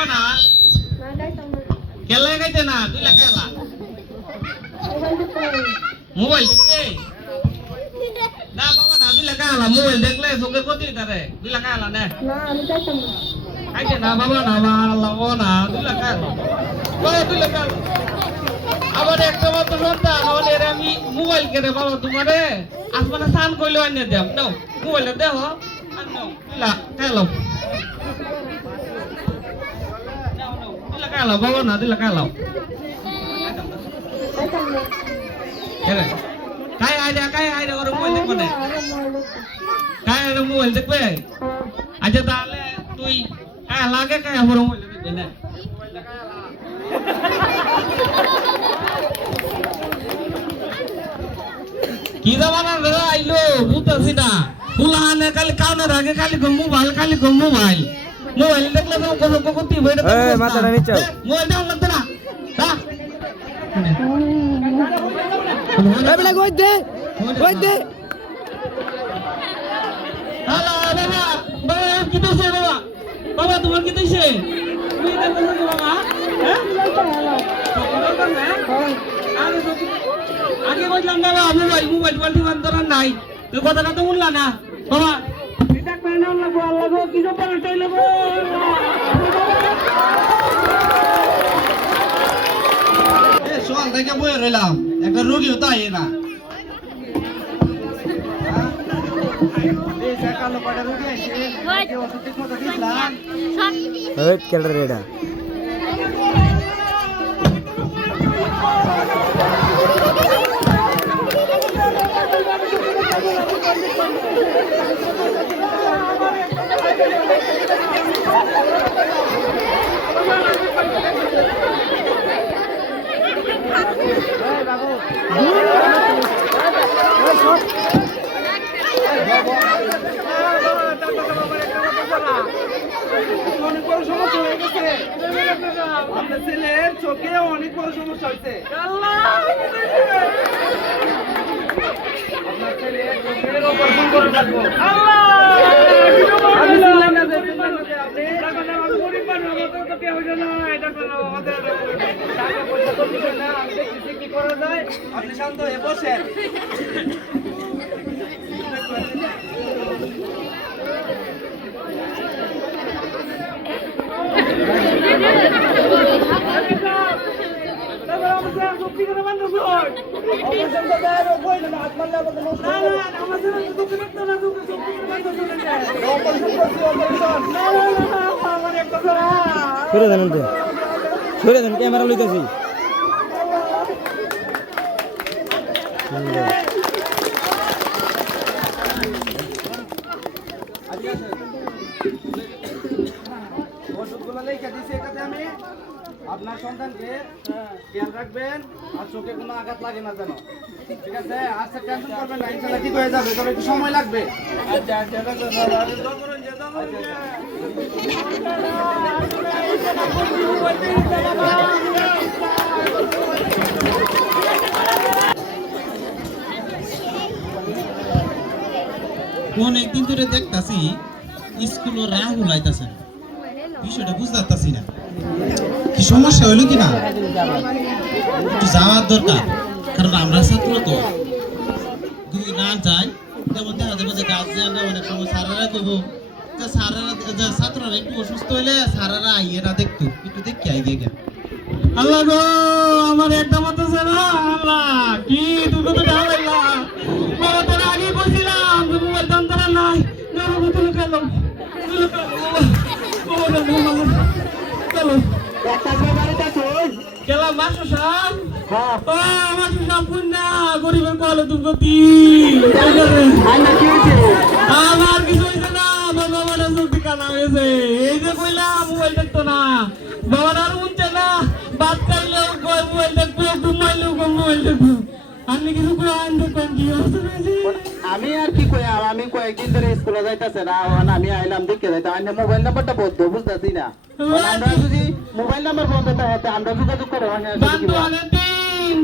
বাবা না খেলা গাইতে না তুই লা খেলা মোবাইল দেখে না বাবা না তুই লা খেলা মোবাইল দেখলে চোখের ক্ষতি করে তুই লা খেলা না আমি যাইতাম না খাইতে না বাবা না আল্লাহ ও না তুই লা খেলা বাবা তুই লা খেলা আবার একটা মাত্র সন্তান হলে আমি মোবাইল কেনে বাবা তোমারে আসমানে স্নান করলে আনিয়ে দেব নাও মোবাইলে দেহ আর নাও তুই লা খেলা Kalau bawa nanti lah kalau. Kayak ada orang mau cek mana? Kayak ada mau cek be. Aja tale tui. Kayak lagi kayak orang mau cek mana? Kita mana ada ilo buta sih dah. Pulahan kali kau nerage kali kamu mobile. Mobile দেখলে তো কত কত বেড়ে এই মাথাটা নিচে mobile দাও লাগতে না দা এই বলে কই দে হ্যালো বাবা বাবা কি দইছে বাবা বাবা তোমার কি দইছে তুমি এটা করছো বাবা হ্যাঁ আগে বললাম বাবা মোবাইল দরকার নাই তুই কথাটা তো শুনলা না বাবা এটা কেন লাগো আল্লাহ গো কি তো পারে চাইলে গো এ সোয়াল থেকে বয়ে রইলাম একটা রোগীও তো আইয়ে না এই সকালে কটা রোগী আইছে কি ওষুধ ঠিক মতো দিছলাম এই কেল রেডা অনেক বড় সমস্যা হয়ে গেছে আপনার ছেলের চোখে অনেক বড় সমস্যা হয়েছে আপনার ছেলের চোখের অপারেশন করে রাখবো কি করা যায় আপনি শান্ত হয়ে বসেন সরে দেন ক্যামেরা লইতেছি ওষুধগুলো লেখা দিছি এটাতে আমি আপনার সন্তানকে খেয়াল রাখবেন আর চোখে কোনো আঘাত লাগে না যেন ঠিক আছে আচ্ছা টেনশন করবেন না ইনশাআল্লাহ ঠিক হয়ে যাবে তবে একটু সময় লাগবে আচ্ছা অনেকদিন ধরে দেখতাছি স্কুলে রাহুল আইতাছে বিষয়টা বুঝতে পারতাছি না কি সমস্যা হইলো কিনা একটু যাওয়ার দরকার কারণ আমরা ছাত্র তো যদি না যাই যেমন দেখা যাবে যে গার্জিয়ানরা অনেক সময় স্যারেরা কইব যে স্যারেরা ছাত্ররা একটু অসুস্থ হইলে স্যারেরা আইয়ে না দেখতো একটু দেখি আইগে গেল আল্লাহ গো আমার একটা মতো ছিল আল্লাহ কি দুটো তো ঢালাইলা বাবা তোর আগে বলছিলাম যে মোবাইল যন্ত্রণা নাই না বাবা তুলে গেল গেলাম মাসু সাহেব মাসু সাহেব পুন্না গরিবের কলে দুর্গতি আমার কিছু হয়েছে না বাবা আমার চোখ কানা হয়েছে এই যে কইলাম মোবাইল দেখতো না বাবার আর উঠছে না বাদ খাইলেও মোবাইল দেখবো ঘুমাইলেও মোবাইল দেখবো আপনি কিছু দেখবেন কি আমি আর কি কই আমি কয়েকদিন ধরে স্কুলে যাইতাছে না আমি আইলাম দেখে যাইতাম আমি মোবাইল নাম্বারটা বলতে বুঝতেছি না আমরা যদি মোবাইল নাম্বার বন্ধ থাকে আমরা যোগাযোগ করে বান্ধব আনেন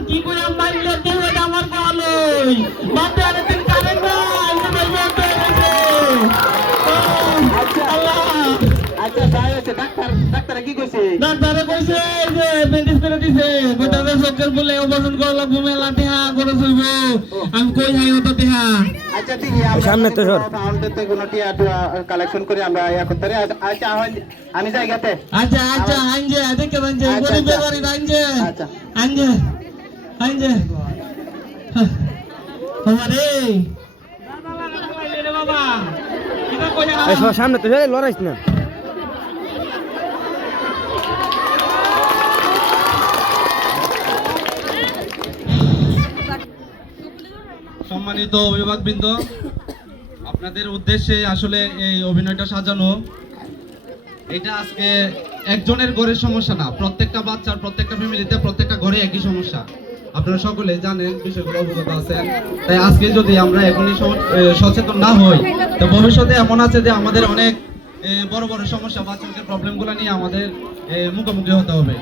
কি করে মাইলে দেবে আমার ভালোই বান্ধব আনেন কারেন্ট নাই মোবাইল বন্ধ হয়ে গেছে আল্লাহ আচ্ছা যাই হচ্ছে ডাক্তারে কি কইছে? ডাক্তারে কইছে এই যে ব্যান্ডেজ করে দিছে কইতাছে চোখের বলে অপারেশন করলা ঘুমেলা দেহা করে হইব আমি কই যাই অত দেহা আচ্ছা ঠিক আছে সামনে তো সর। ফাউন্ডে থেকে কোনো টিয়া কালেকশন করে আমরা ইয়া করতে পারি। আচ্ছা আমি জায়গাতে আচ্ছা আচ্ছা আইনজে দেখে আইনজে আচ্ছা, গরিব আচ্ছা। বাড়ি আইনজে আচ্ছা। আইনজে আইনজে বাবারে বাবা এটা কই এই সব সামনে তো সরে লড়াইস না। সম্মানিত অভিভাবকবৃন্দ, আপনাদের উদ্দেশ্যে আসলে এই অভিনয়টা সাজানো। এটা আজকে একজনের ঘরের সমস্যা না, প্রত্যেকটা বাচ্চার, প্রত্যেকটা ফ্যামিলিতে, প্রত্যেকটা ঘরে একই সমস্যা। আপনারা সকলে জানেন, বিষয়গুলো অবগত আছেন। তাই আজকে যদি আমরা এখনই সচেতন না হই, তো ভবিষ্যতে এমন আছে যে আমাদের অনেক বড় বড় সমস্যা বা চোখের প্রবলেমগুলো নিয়ে আমাদের মুখোমুখি হতে হবে।